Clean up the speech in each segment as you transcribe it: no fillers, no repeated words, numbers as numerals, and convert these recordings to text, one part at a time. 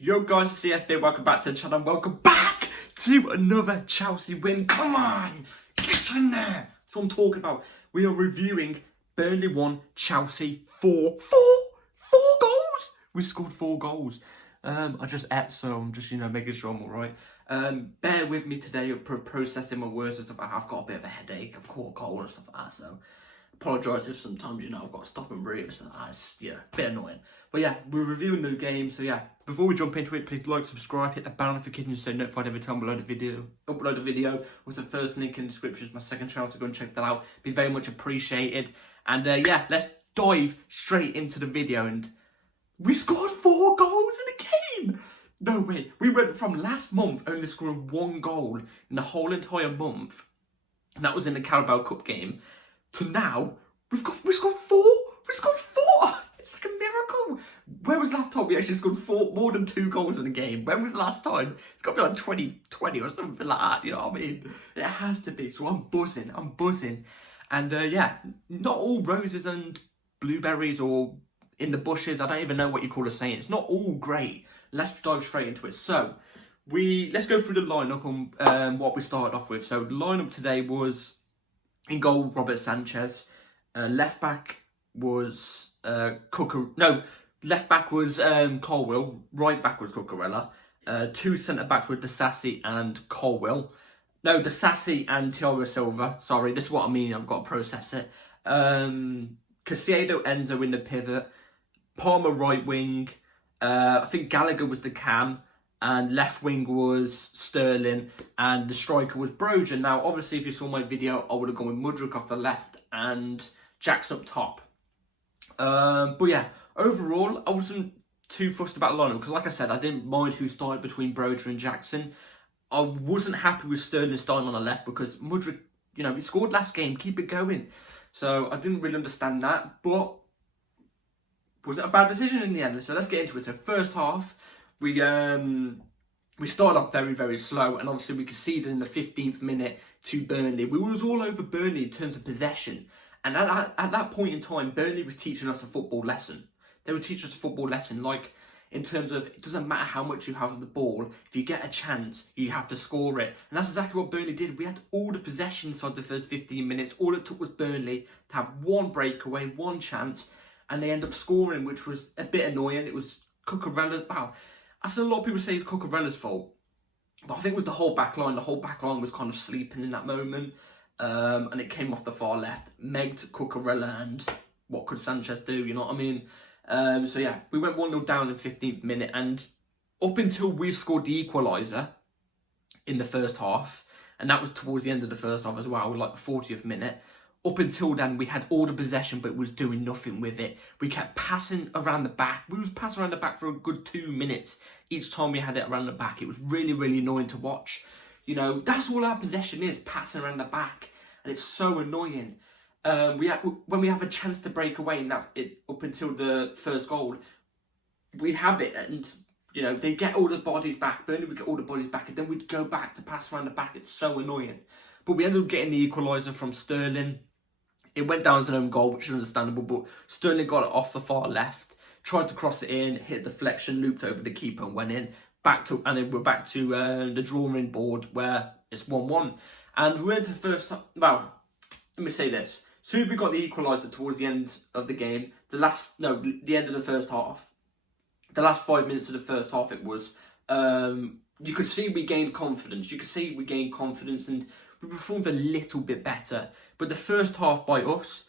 Yo guys, it's CFB, welcome back to the channel, welcome back to another Chelsea win. Come on, get in there. That's what I'm talking about. We are reviewing Burnley 1, Chelsea 4. Four goals? We scored 4 goals. I just ate, so I'm just, making sure I'm alright. Bear with me today, processing my words and stuff. I've got a bit of a headache, I've caught a cold and stuff like that, so apologise if sometimes, I've got to stop and breathe, so that's, a bit annoying. But yeah, we're reviewing the game, so yeah, before we jump into it, please like, subscribe, hit the bell notification so you're notified every time I upload a video. With the first link in the description is my second channel, so go and check that out. Be very much appreciated. And yeah, let's dive straight into the video. And we scored 4 goals in a game! No way, we went from last month only scoring 1 goal in the whole entire month, and that was in the Carabao Cup game, to now, we scored 4! We scored 4! It's like a miracle! When was last time we actually scored more than 2 goals in a game? When was the last time? It's got to be like 2020 or something like that, you know what I mean? It has to be, so I'm buzzing. And yeah, not all roses and blueberries or in the bushes, I don't even know what you call a saying. It's not all great. Let's dive straight into it. So, let's go through the lineup on what we started off with. So, the lineup today was, in goal, Robert Sanchez. Left back was left back was Colwill. Right back was Cucurella. 2 centre backs were Disasi and Colwill. No, Disasi and Thiago Silva. Sorry, this is what I mean. I've got to process it. Caicedo, Enzo in the pivot. Palmer right wing. I think Gallagher was the cam. And left wing was Sterling, and the striker was Brojan. Now, obviously, if you saw my video, I would have gone with Mudryk off the left and Jack's up top. But yeah, overall, I wasn't too fussed about the lineup because, like I said, I didn't mind who started between Broja and Jackson. I wasn't happy with Sterling starting on the left because Mudryk, he scored last game, keep it going. So I didn't really understand that, but was it a bad decision in the end? So let's get into it. So first half, we started off very, very slow, and obviously we conceded in the 15th minute to Burnley. We was all over Burnley in terms of possession, and at that point in time, Burnley was teaching us a football lesson. They were teaching us a football lesson, like in terms of it doesn't matter how much you have of the ball, if you get a chance, you have to score it. And that's exactly what Burnley did. We had all the possession inside the first 15 minutes. All it took was Burnley to have 1 breakaway, 1 chance, and they end up scoring, which was a bit annoying. It was Cucurella. Wow. I said a lot of people say it's Cucurella's fault, but I think it was the whole back line. The whole back line was kind of sleeping in that moment, and it came off the far left. Megged Cucurella, and what could Sanchez do, you know what I mean? So yeah, we went 1-0 down in the 15th minute, and up until we scored the equaliser in the first half, and that was towards the end of the first half as well, like the 40th minute, up until then, we had all the possession, but was doing nothing with it. We kept passing around the back. We was passing around the back for a good 2 minutes each time we had it around the back. It was really, really annoying to watch. That's all our possession is, passing around the back. And it's so annoying. When we have a chance to break away up until the first goal, we have it. And, they get all the bodies back. Burnley would get all the bodies back. And then we'd go back to pass around the back. It's so annoying. But we ended up getting the equaliser from Sterling. It went down as an own goal, which is understandable, but Sterling got it off the far left, tried to cross it in, hit deflection, looped over the keeper and went in. And then we're back to the drawing board where it's 1-1. And we went to the first time. Well, let me say this. As soon as we got the equaliser towards the end of the game, the end of the first half, the last 5 minutes of the first half, it was, you could see we gained confidence. And we performed a little bit better. But the first half by us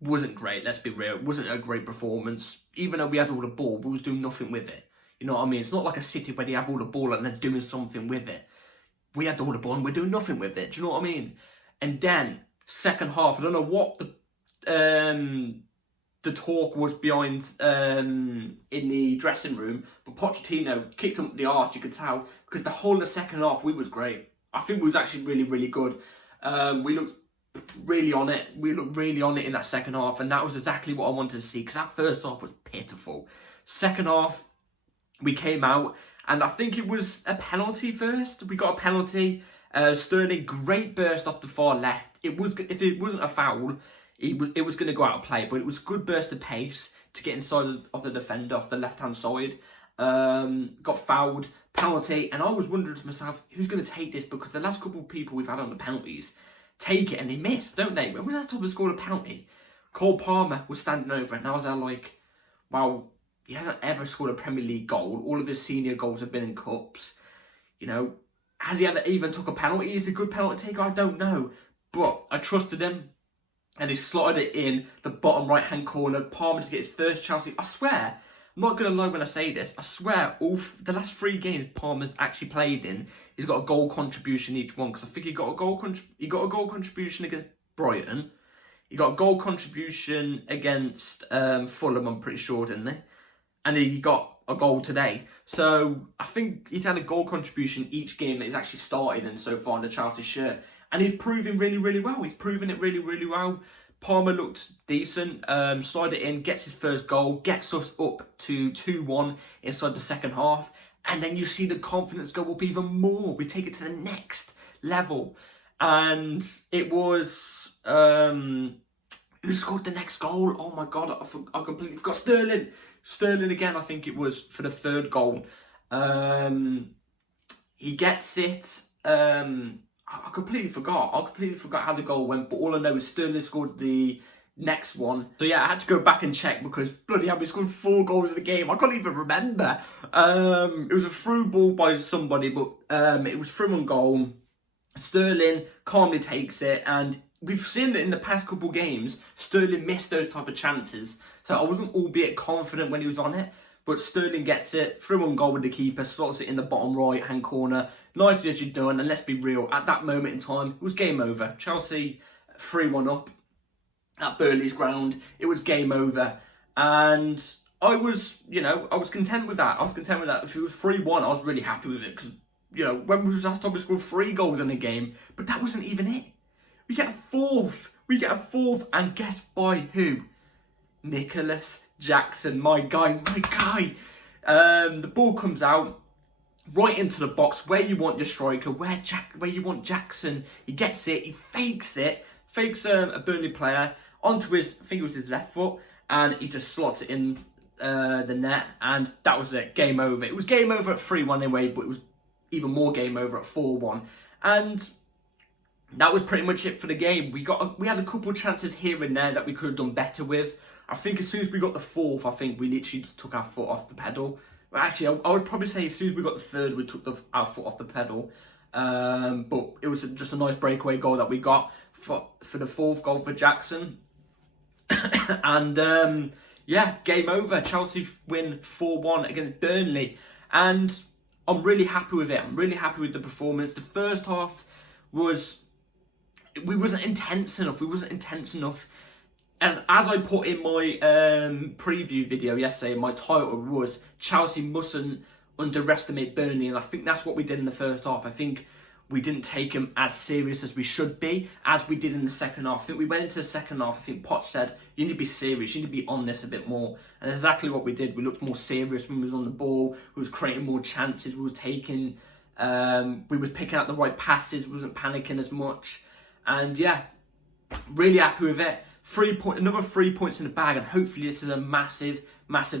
wasn't great, let's be real. It wasn't a great performance. Even though we had all the ball, we was doing nothing with it. You know what I mean? It's not like a City where they have all the ball and they're doing something with it. We had all the ball and we're doing nothing with it. Do you know what I mean? And then, second half, I don't know what the talk was behind in the dressing room, but Pochettino kicked him up the arse, you could tell, because the whole of the second half, we was great. I think we was actually really, really good. We looked really on it. In that second half, and that was exactly what I wanted to see, because that first half was pitiful. Second half, we came out, and I think it was a penalty first. We got a penalty. Sterling, great burst off the far left. If it wasn't a foul, it was going to go out of play, but it was good burst of pace to get inside of the defender off the left-hand side. got fouled, penalty, and I was wondering to myself, who's going to take this? Because the last couple of people we've had on the penalties take it and they miss, don't they? When was the last time we scored a penalty? Cole Palmer was standing over it, and I was there like, wow, he hasn't ever scored a Premier League goal. All of his senior goals have been in cups. You know, has he ever even took a penalty? Is he a good penalty taker? I don't know. But I trusted him, and he slotted it in the bottom right-hand corner. Palmer to get his first Chelsea. I swear, I'm not going to lie when I say this. I swear, the last 3 games Palmer's actually played in, he's got a goal contribution each one. Because I think he got a goal contribution against Brighton. He got a goal contribution against Fulham, I'm pretty sure, didn't he? And he got a goal today. So I think he's had a goal contribution each game that he's actually started in so far in the Chelsea shirt. And he's proving really, really well. He's proven it really, really well. Palmer looked decent, slide it in, gets his first goal, gets us up to 2-1 inside the second half. And then you see the confidence go up even more. We take it to the next level. And it was... who scored the next goal? Oh my God, I completely forgot. Sterling again, I think it was, for the 3rd goal. He gets it. I completely forgot. How the goal went, but all I know is Sterling scored the next one. So yeah, I had to go back and check because bloody hell, we scored 4 goals in the game. I can't even remember. It was a through ball by somebody, but it was through on goal. Sterling calmly takes it, and we've seen that in the past couple games, Sterling missed those type of chances. So I wasn't albeit confident when he was on it, but Sterling gets it, through on goal with the keeper, slots it in the bottom right-hand corner. Nicely as you've done, and let's be real, at that moment in time, it was game over. Chelsea 3-1 up at Burnley's ground. It was game over. And I was content with that. If it was 3-1, I was really happy with it. Because, when was the last time we scored 3 goals in a game? But that wasn't even it. We get a 4th. And guess by who? Nicholas Jackson, my guy. The ball comes out right into the box where you want your striker, where you want Jackson. He gets it, he fakes a Burnley player onto his, I think it was his left foot, and he just slots it in the net, and that was it, game over. It was game over at 3-1 anyway, but it was even more game over at 4-1. And that was pretty much it for the game. We had a couple of chances here and there that we could have done better with. I think as soon as we got the 4th, I think we literally just took our foot off the pedal. Well, actually, I would probably say as soon as we got the 3rd, we took our foot off the pedal. But it was just a nice breakaway goal that we got for the 4th goal for Jackson. And yeah, game over. Chelsea win 4-1 against Burnley. And I'm really happy with it. I'm really happy with the performance. The first half we wasn't intense enough. As I put in my preview video yesterday, my title was Chelsea mustn't underestimate Burnley, and I think that's what we did in the first half. I think we didn't take them as serious as we should be, as we did in the second half. I think we went into the second half, I think Poch said, you need to be serious, you need to be on this a bit more. And exactly what we did. We looked more serious when we was on the ball, we was creating more chances, we was picking out the right passes, we wasn't panicking as much. And yeah, really happy with it. Another 3 points in the bag, and hopefully this is a massive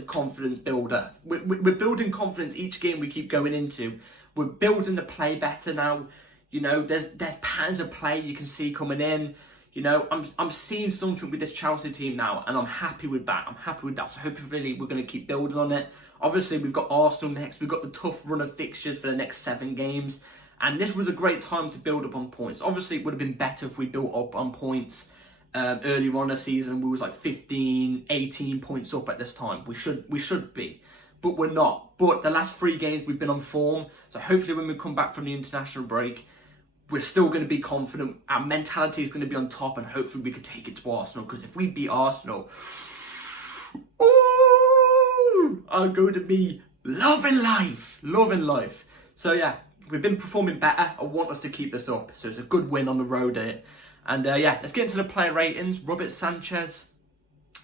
confidence builder. We're building confidence each game we keep going into. We're building the play better now. There's patterns of play you can see coming in. I'm seeing something with this Chelsea team now, and I'm happy with that. So hopefully we're going to keep building on it. Obviously we've got Arsenal next. We've got the tough run of fixtures for the next 7 games, and this was a great time to build up on points. Obviously it would have been better if we built up on points earlier on the season. We was like 15, 18 points up at this time. We should be, but we're not. But the last 3 games we've been on form, so hopefully when we come back from the international break, we're still going to be confident. Our mentality is going to be on top, and hopefully we could take it to Arsenal. Because if we beat Arsenal, I'm going to be loving life. So yeah, we've been performing better. I want us to keep this up. So it's a good win on the road here. And yeah, let's get into the player ratings. Robert Sanchez.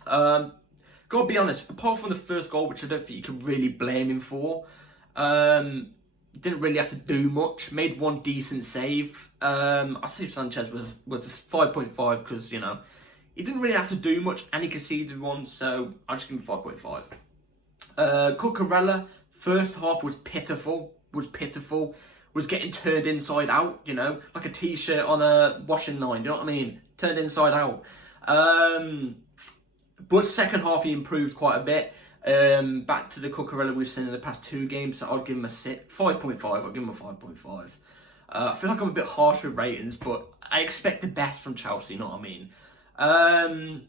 Gotta be honest, apart from the first goal, which I don't think you can really blame him for, didn't really have to do much. Made 1 decent save. I say Sanchez was a 5.5 because, he didn't really have to do much, and he conceded 1, so I'll just give him 5.5. Cucurella, First half was pitiful, was getting turned inside out, you know, like a t-shirt on a washing line, you know what I mean? Turned inside out. But second half he improved quite a bit. Back to the Cucurella we've seen in the past 2 games, so I'd give him a 5.5. I'll give him a 5.5. I feel like I'm a bit harsh with ratings, but I expect the best from Chelsea, you know what I mean?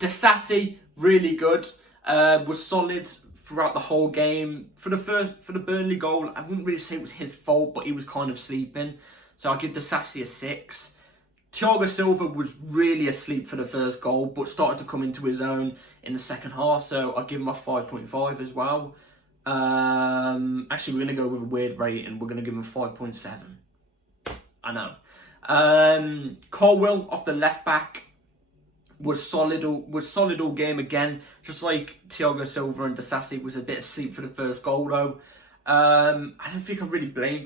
Disasi, really good. Was solid throughout the whole game. For the Burnley goal, I wouldn't really say it was his fault, but he was kind of sleeping. So I'll give Disasi a 6. Thiago Silva was really asleep for the first goal, but started to come into his own in the second half, so I'll give him a 5.5 as well. Actually, we're going to go with a weird rating. We're going to give him a 5.7. I know. Colwill off the left back was solid all game again, just like Thiago Silva and Disasi was a bit asleep for the first goal though. I don't think I really blame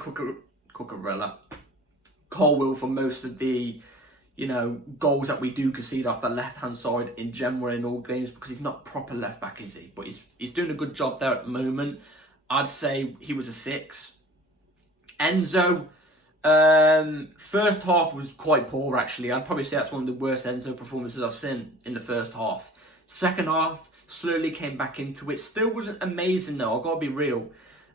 Colwill for most of the, you know, goals that we do concede off the left-hand side in general in all games, because he's not proper left-back, is he? But he's doing a good job there at the moment. I'd say he was a 6. Enzo, first half was quite poor, actually. I'd probably say that's one of the worst Enzo performances I've seen in the first half. Second half, slowly came back into it. Still wasn't amazing, though, I've got to be real.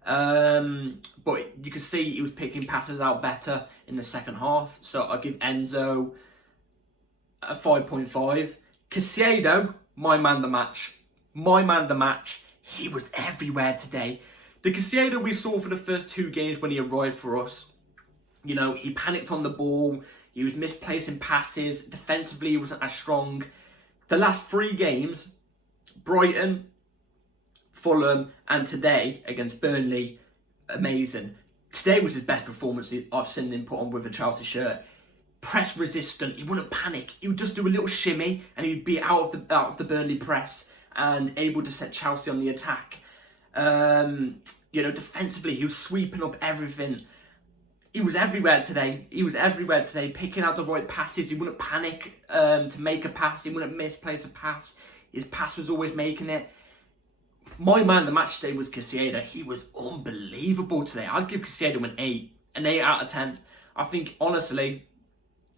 But you can see he was picking passes out better in the second half. So I'll give Enzo a 5.5. Caicedo, my man the match. He was everywhere today. The Caicedo we saw for the first 2 games when he arrived for us, you know, he panicked on the ball. He was misplacing passes. Defensively, he wasn't as strong. The last 3 games, Brighton, Fulham, and today against Burnley, amazing. Today was his best performance I've seen him put on with a Chelsea shirt. Press resistant, he wouldn't panic. He would just do a little shimmy and he'd be out of the Burnley press and able to set Chelsea on the attack. You know, defensively, he was sweeping up everything. He was everywhere today. Picking out the right passes. He wouldn't panic to make a pass. He wouldn't misplace a pass. His pass was always making it. My man the match today was Caicedo. He was unbelievable today. I'd give Caicedo an 8. An 8 out of 10. I think, honestly,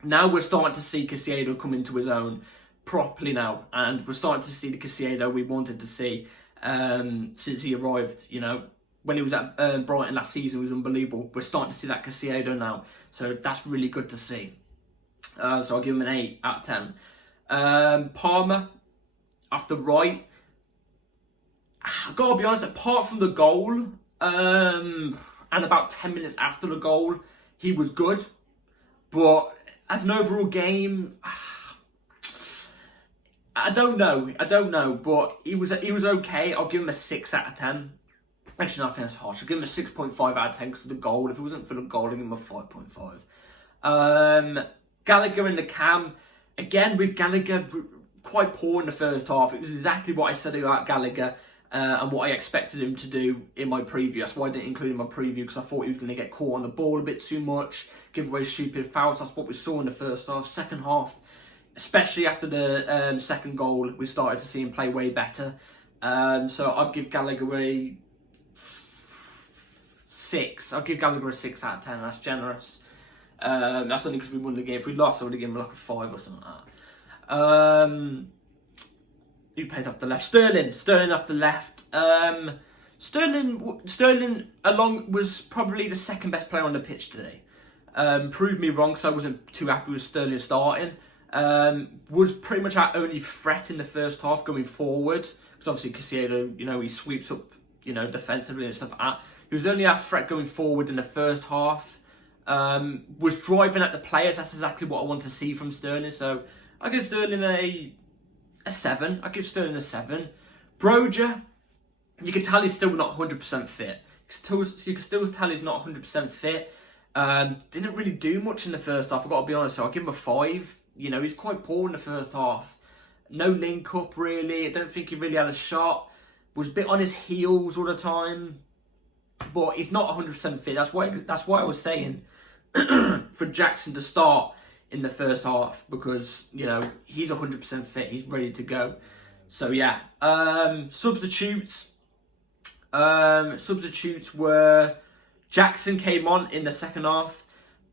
now we're starting to see Caicedo come into his own properly now. And we're starting to see the Caicedo we wanted to see since he arrived. You know, when he was at Brighton last season, it was unbelievable. We're starting to see that Caicedo now. So that's really good to see. So I'll give him an 8 out of 10. Palmer, off the right. I've got to be honest, apart from the goal, and about 10 minutes after the goal, he was good. But as an overall game, I don't know, but he was okay. I'll give him a 6 out of 10. Actually, no, I think that's harsh. I'll give him a 6.5 out of 10 because of the goal. If it wasn't for the goal, I'd give him a 5.5. Gallagher in the cam. Again, with Gallagher, quite poor in the first half. It was exactly what I said about Gallagher. And what I expected him to do in my preview. That's why I didn't include him in my preview, because I thought he was going to get caught on the ball a bit too much, give away stupid fouls. That's what we saw in the first half. Second half, especially after the second goal, we started to see him play way better. So I'd give Gallagher a 6. I'll give Gallagher a 6 out of 10. That's generous. That's only because we won the game. If we lost, I would have given him like a 5 or something like that. Who played off the left? Sterling off the left. Sterling along was probably the second best player on the pitch today. Proved me wrong, so I wasn't too happy with Sterling starting. Was pretty much our only threat in the first half going forward. Because obviously Caicedo, you know, he sweeps up, you know, defensively and stuff like that. He was only our threat going forward in the first half. Was driving at the players. That's exactly what I want to see from Sterling. So I give Sterling a 7. I give Sterling a 7. Broja, you can tell he's still not 100% fit. You can still tell he's not 100% fit. Didn't really do much in the first half, I've got to be honest. So I'll give him a 5. You know, he's quite poor in the first half. No link up really. I don't think he really had a shot. Was a bit on his heels all the time. But he's not 100% fit. That's why I was saying for Jackson to start in the first half, because, you know, he's 100% fit, he's ready to go. So yeah, substitutes. Substitutes were Jackson came on in the second half.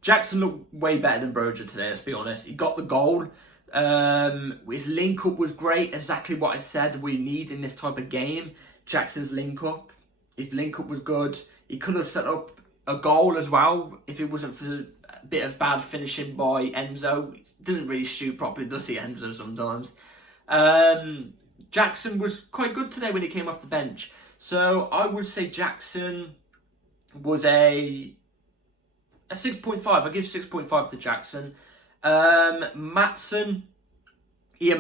Jackson looked way better than Broja today, let's be honest. He got the goal. His link-up was great, exactly what I said we need in this type of game. Jackson's link-up. His link-up was good. He could have set up a goal as well if it wasn't for a bit of bad finishing by Enzo. He didn't really shoot properly, does he, Enzo, sometimes. Jackson was quite good today when he came off the bench. So I would say Jackson was a 6.5. I'll give 6.5 to Jackson. Ian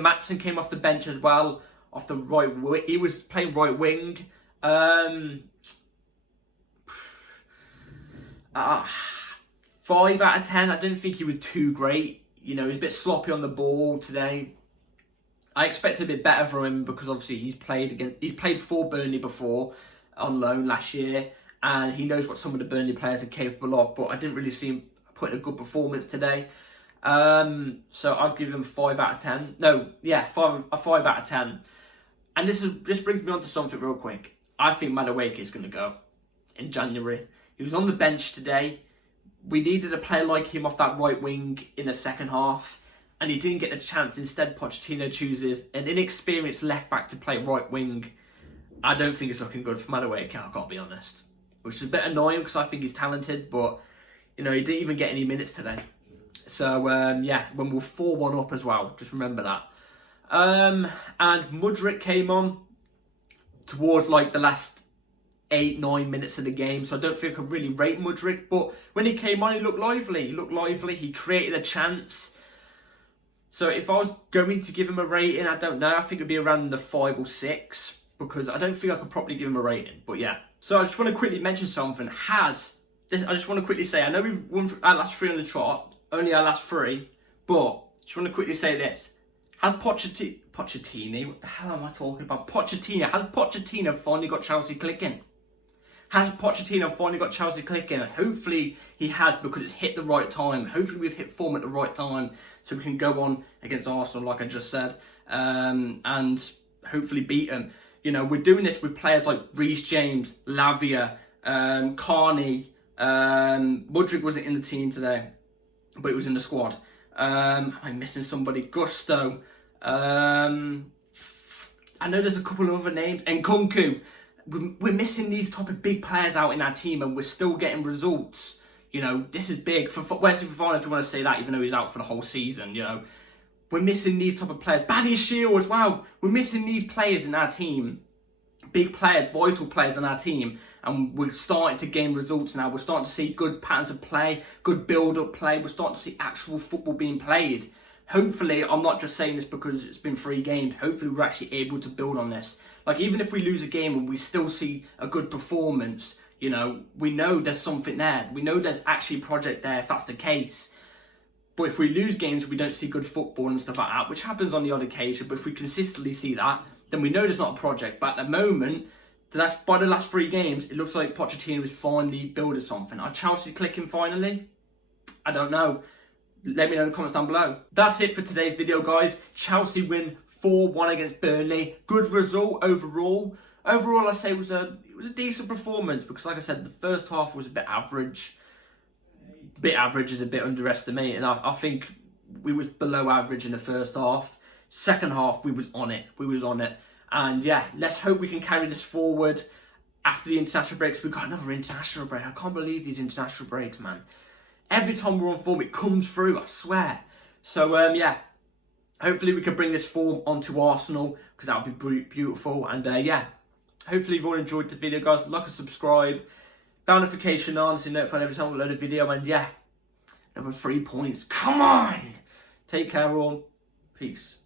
Maatsen came off the bench as well, off the right wing. He was playing right wing. 5 out of 10. I didn't think he was too great. You know, he was a bit sloppy on the ball today. I expected a bit better from him because obviously he's played for Burnley before on loan last year, and he knows what some of the Burnley players are capable of. But I didn't really see him put in a good performance today. So I'd give him 5 out of 10. No, yeah, 5 out of 10. And this brings me on to something real quick. I think Madueke is going to go in January. He was on the bench today. We needed a player like him off that right wing in the second half, and he didn't get the chance. Instead, Pochettino chooses an inexperienced left back to play right wing. I don't think it's looking good for Madueke, I've got to be honest. Which is a bit annoying because I think he's talented, but you know, he didn't even get any minutes today. So yeah, when we're 4-1 up as well, just remember that. And Mudryk came on towards like the last 8-9 minutes of the game, so I don't think I could really rate Mudryk, but when he came on, he looked lively. He created a chance. So if I was going to give him a rating, I don't know, I think it'd be around the 5 or 6, because I don't think I could properly give him a rating. But yeah, so I just want to quickly mention something. I just want to quickly say, I know we've won our last 3 on the trot, only our last 3, but just want to quickly say this. Has Pochettino, what the hell am I talking about? Has Pochettino finally got Chelsea clicking? Has Pochettino finally got Chelsea clicking? Hopefully he has, because it's hit the right time. Hopefully we've hit form at the right time so we can go on against Arsenal, like I just said, and hopefully beat them. You know, we're doing this with players like Reece James, Lavia, Carney. Mudryk wasn't in the team today, but he was in the squad. I'm missing somebody. Gusto. I know there's a couple of other names. Nkunku. We're missing these type of big players out in our team, and we're still getting results. You know, this is big. For Wesley Fofana, if you want to say that, even though he's out for the whole season, you know. We're missing these type of players. Baddy Shield as well. We're missing these players in our team. Big players, vital players in our team. And we're starting to gain results now. We're starting to see good patterns of play, good build-up play. We're starting to see actual football being played. Hopefully, I'm not just saying this because it's been 3 games. Hopefully, we're actually able to build on this. Like, even if we lose a game and we still see a good performance, you know, we know there's something there. We know there's actually a project there if that's the case. But if we lose games, we don't see good football and stuff like that, which happens on the odd occasion. But if we consistently see that, then we know there's not a project. But at the moment, by the last 3 games, it looks like Pochettino is finally building something. Are Chelsea clicking finally? I don't know. Let me know in the comments down below. That's it for today's video, guys. Chelsea win 4-1 against Burnley. Good result overall. Overall, I say it was a decent performance because, like I said, the first half was a bit average. Bit average is a bit underestimated. I think we was below average in the first half. Second half, we was on it. And yeah, let's hope we can carry this forward after the international breaks. We've got another international break. I can't believe these international breaks, man. Every time we're on form, it comes through, I swear. So, yeah, hopefully we can bring this form onto Arsenal, because that would be beautiful. And, yeah, hopefully you've all enjoyed this video, guys. Like and subscribe. Bell notification on so you're notified every time we load a video. And, yeah, another 3 points. Come on! Take care, all. Peace.